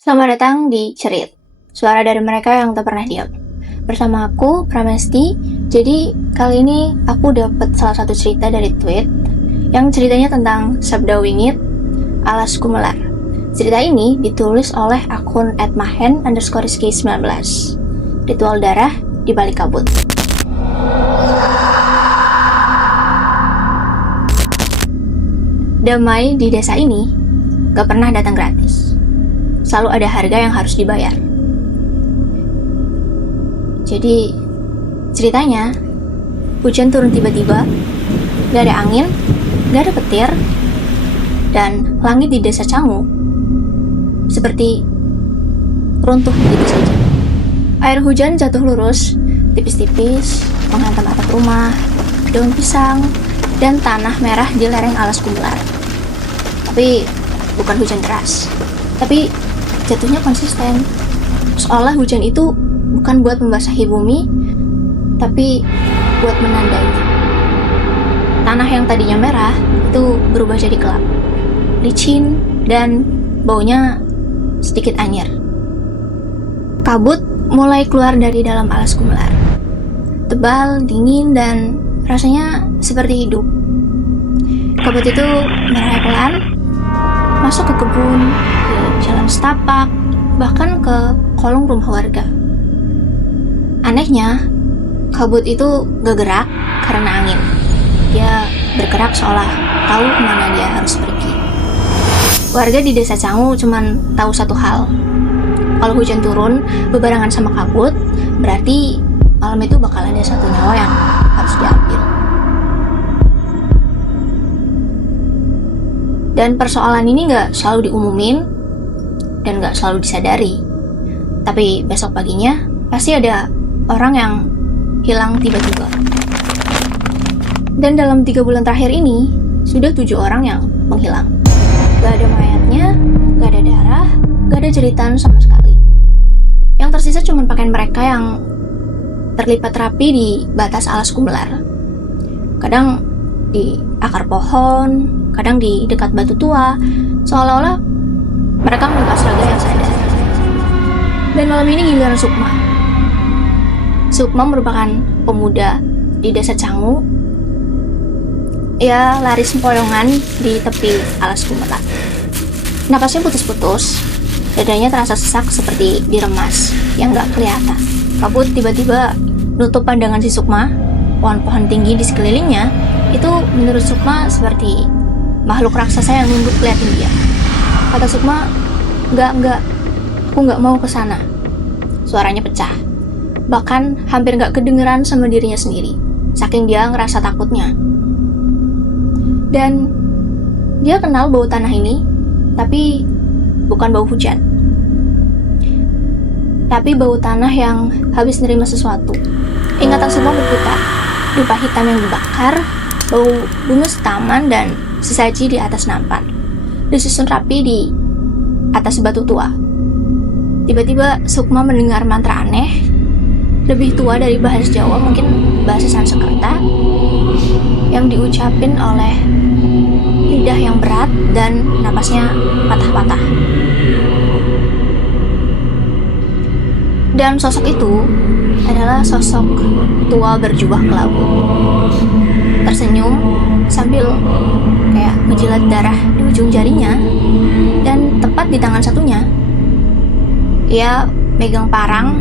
Selamat datang di Cerit, suara dari mereka yang tak pernah diam. Bersama aku, Pramesti. Jadi, kali ini aku dapat salah satu cerita dari tweet yang ceritanya tentang Sabda Wingit Alas Gumelar. Cerita ini ditulis oleh akun @mahen_rizky19. Ritual darah di balik kabut. Damai di desa ini gak pernah datang gratis. Selalu ada harga yang harus dibayar. Jadi, ceritanya, hujan turun tiba-tiba, gak ada angin, gak ada petir, dan langit di desa Cangu seperti runtuh begitu saja. Air hujan jatuh lurus, tipis-tipis, menghantam atap rumah, daun pisang, dan tanah merah di lereng Alas Gumelar. Tapi bukan hujan deras, tapi jatuhnya konsisten. Seolah hujan itu bukan buat membasahi bumi, tapi buat menandainya. Tanah yang tadinya merah itu berubah jadi gelap, licin, dan baunya sedikit anyir. Kabut mulai keluar dari dalam Alas Gumelar. Tebal, dingin, dan rasanya seperti hidup. Kabut itu menerai pelan, masuk ke kebun, ke jalan setapak, bahkan ke kolong rumah warga. Anehnya, kabut itu gak gerak karena angin. Dia bergerak seolah tahu kemana dia harus pergi. Warga di desa Cangu cuman tahu satu hal. Kalau hujan turun bebarengan sama kabut, berarti malam itu bakal ada satu nyawa yang harus diambil. Dan persoalan ini gak selalu diumumin dan gak selalu disadari. Tapi besok paginya pasti ada orang yang hilang tiba-tiba. Dan dalam 3 bulan terakhir ini sudah 7 orang yang menghilang. Gak ada mayatnya, gak ada darah, gak ada jeritan sama sekali. Yang tersisa cuma pakaian mereka yang terlipat rapi di batas Alas Gumelar. Kadang di akar pohon, kadang di dekat batu tua, seolah-olah mereka melepas raga yang sadar. Dan malam ini giliran Sukma. Sukma merupakan pemuda di desa Cangu. Ia lari sempoyongan di tepi Alas Gumelar. Napasnya putus-putus, dadanya terasa sesak seperti diremas yang gak kelihatan. Kabut tiba-tiba nutup pandangan si Sukma. Pohon-pohon tinggi di sekelilingnya itu menurut Sukma seperti makhluk raksasa yang nunduk liatin dia. Kata Sukma, enggak, aku nggak mau ke sana. Suaranya pecah. Bahkan hampir nggak kedengeran sama dirinya sendiri, saking dia ngerasa takutnya. Dan dia kenal bau tanah ini, tapi bukan bau hujan. Tapi bau tanah yang habis nerima sesuatu. Ingatan Sukma berputar. Dupa hitam yang dibakar, bau bungus taman, dan sesaji di atas nampan, disusun rapi di atas batu tua. Tiba-tiba Sukma mendengar mantra aneh, lebih tua dari bahasa Jawa, mungkin bahasa Sanskerta, yang diucapin oleh lidah yang berat dan napasnya patah-patah. Dan sosok itu adalah sosok tua berjubah kelabu. Tersenyum sambil kayak menjilat darah di ujung jarinya, dan tepat di tangan satunya ia megang parang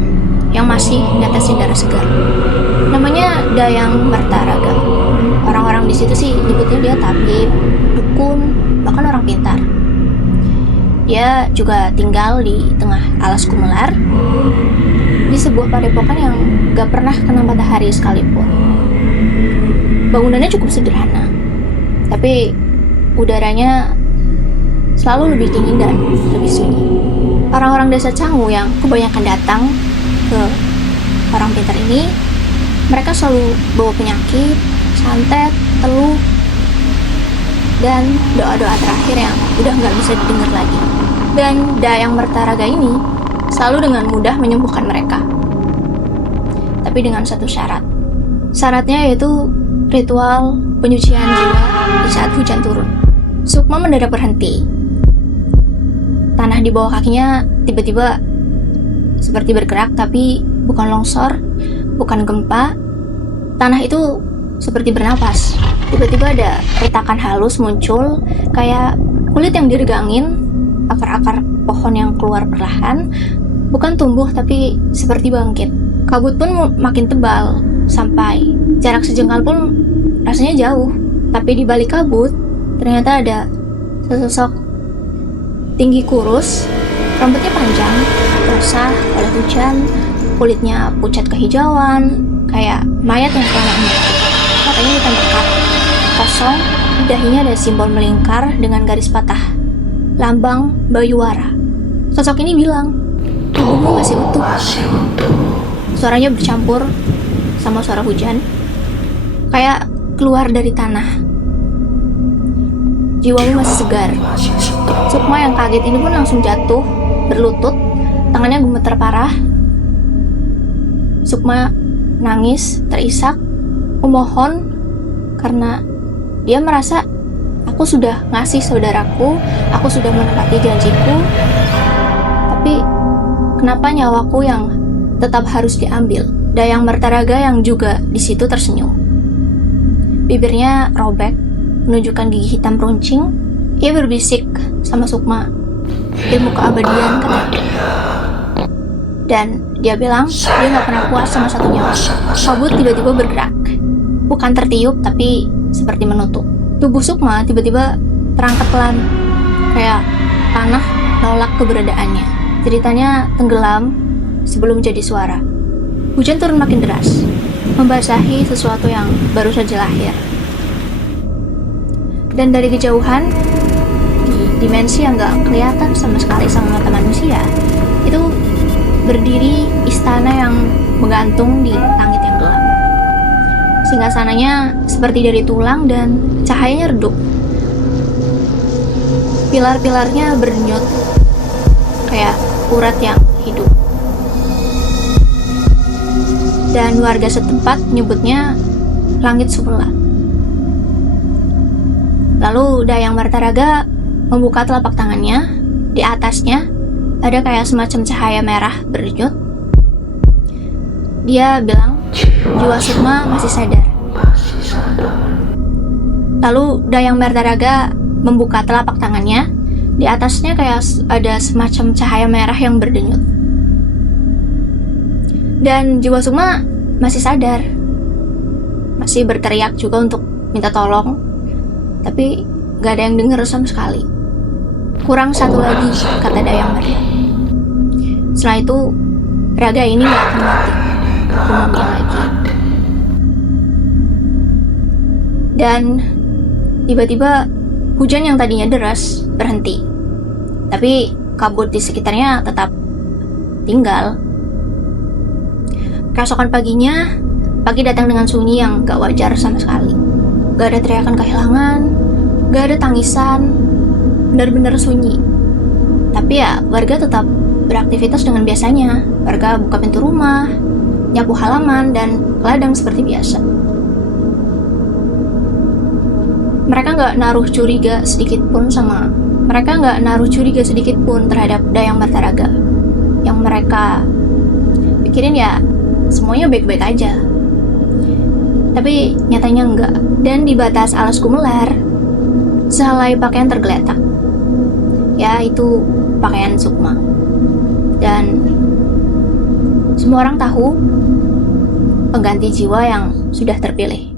yang masih netesin darah segar. Namanya Dayang Mertaraga. Orang-orang di situ sih nyebutnya dia tabib, dukun, bahkan orang pintar. Dia juga tinggal di tengah Alas Gumelar, di sebuah padepokan yang gak pernah kena matahari sekalipun. Bangunannya cukup sederhana, tapi udaranya selalu lebih dingin dan lebih sunyi. Orang-orang desa Cangu yang kebanyakan datang ke orang pintar ini, mereka selalu bawa penyakit, santet, teluh, dan doa-doa terakhir yang udah gak bisa didengar lagi. Dan Dayang Mertaraga ini selalu dengan mudah menyembuhkan mereka. Tapi dengan satu syarat. Syaratnya yaitu ritual penyucian jiwa di saat hujan turun. Sukma mendadak berhenti. Tanah di bawah kakinya tiba-tiba seperti bergerak, tapi bukan longsor, bukan gempa. Tanah itu seperti bernapas. Tiba-tiba ada retakan halus muncul, kayak kulit yang diregangin, akar-akar pohon yang keluar perlahan, bukan tumbuh tapi seperti bangkit. Kabut pun makin tebal, sampai jarak sejengkal pun rasanya jauh. Tapi di balik kabut, ternyata ada sesosok tinggi kurus, rambutnya panjang, basah oleh hujan, kulitnya pucat kehijauan, kayak mayat yang telah mati. Matanya hitam pekat, kosong, di dahinya ada simbol melingkar dengan garis patah, lambang Bayuwara. Sosok ini bilang, tubuhmu masih utuh. Suaranya bercampur sama suara hujan, kayak keluar dari tanah. Jiwamu masih segar. Sukma yang kaget ini pun langsung jatuh, berlutut, tangannya gemeter parah. Sukma nangis, terisak, memohon, karena dia merasa, aku sudah ngasih saudaraku, aku sudah menepati janjiku, tapi kenapa nyawaku yang tetap harus diambil? Dayang Mertaraga yang juga di situ tersenyum. Bibirnya robek, menunjukkan gigi hitam runcing. Ia berbisik sama Sukma, ilmu keabadian katanya. Dan dia bilang dia gak pernah puas sama satu nyawa. Kabut tiba-tiba bergerak, bukan tertiup tapi seperti menutup. Tubuh Sukma tiba-tiba terangkat pelan, kayak tanah nolak keberadaannya. Ceritanya tenggelam sebelum jadi suara. Hujan turun makin deras, membasahi sesuatu yang baru saja lahir. Dan dari kejauhan, di dimensi yang gak kelihatan sama sekali sama mata manusia, itu berdiri istana yang menggantung di langit yang gelap. Singgasananya seperti dari tulang dan cahayanya redup. Pilar-pilarnya berdenyut, kayak urat yang hidup. Dan warga setempat nyebutnya langit sebelah. Lalu Dayang Mertaraga membuka telapak tangannya. Di atasnya ada kayak semacam cahaya merah berdenyut. Dia bilang, jiwa Sukma masih sadar. Lalu Dayang Mertaraga membuka telapak tangannya. Di atasnya kayak ada semacam cahaya merah yang berdenyut. Dan jiwa Sukma masih sadar. Masih berteriak juga untuk minta tolong. Tapi gak ada yang denger sama sekali. Kurang satu lagi, kata Dayang Mertaraga. Setelah itu, raga ini gak akan mati. Umumnya lagi. Dan tiba-tiba hujan yang tadinya deras berhenti. Tapi kabut di sekitarnya tetap tinggal. Keesokan paginya, pagi datang dengan sunyi yang gak wajar sama sekali. Gak ada teriakan kehilangan, gak ada tangisan, benar-benar sunyi. Tapi ya, warga tetap beraktivitas dengan biasanya. Warga buka pintu rumah, nyapu halaman, dan ladang seperti biasa. Mereka gak naruh curiga sedikit pun terhadap Dayang Mertaraga. Yang mereka pikirin ya, semuanya baik-baik aja. Tapi nyatanya enggak. Dan di batas alas Gumelar, sehelai pakaian tergeletak. Ya, itu pakaian Sukma. Dan semua orang tahu pengganti jiwa yang sudah terpilih.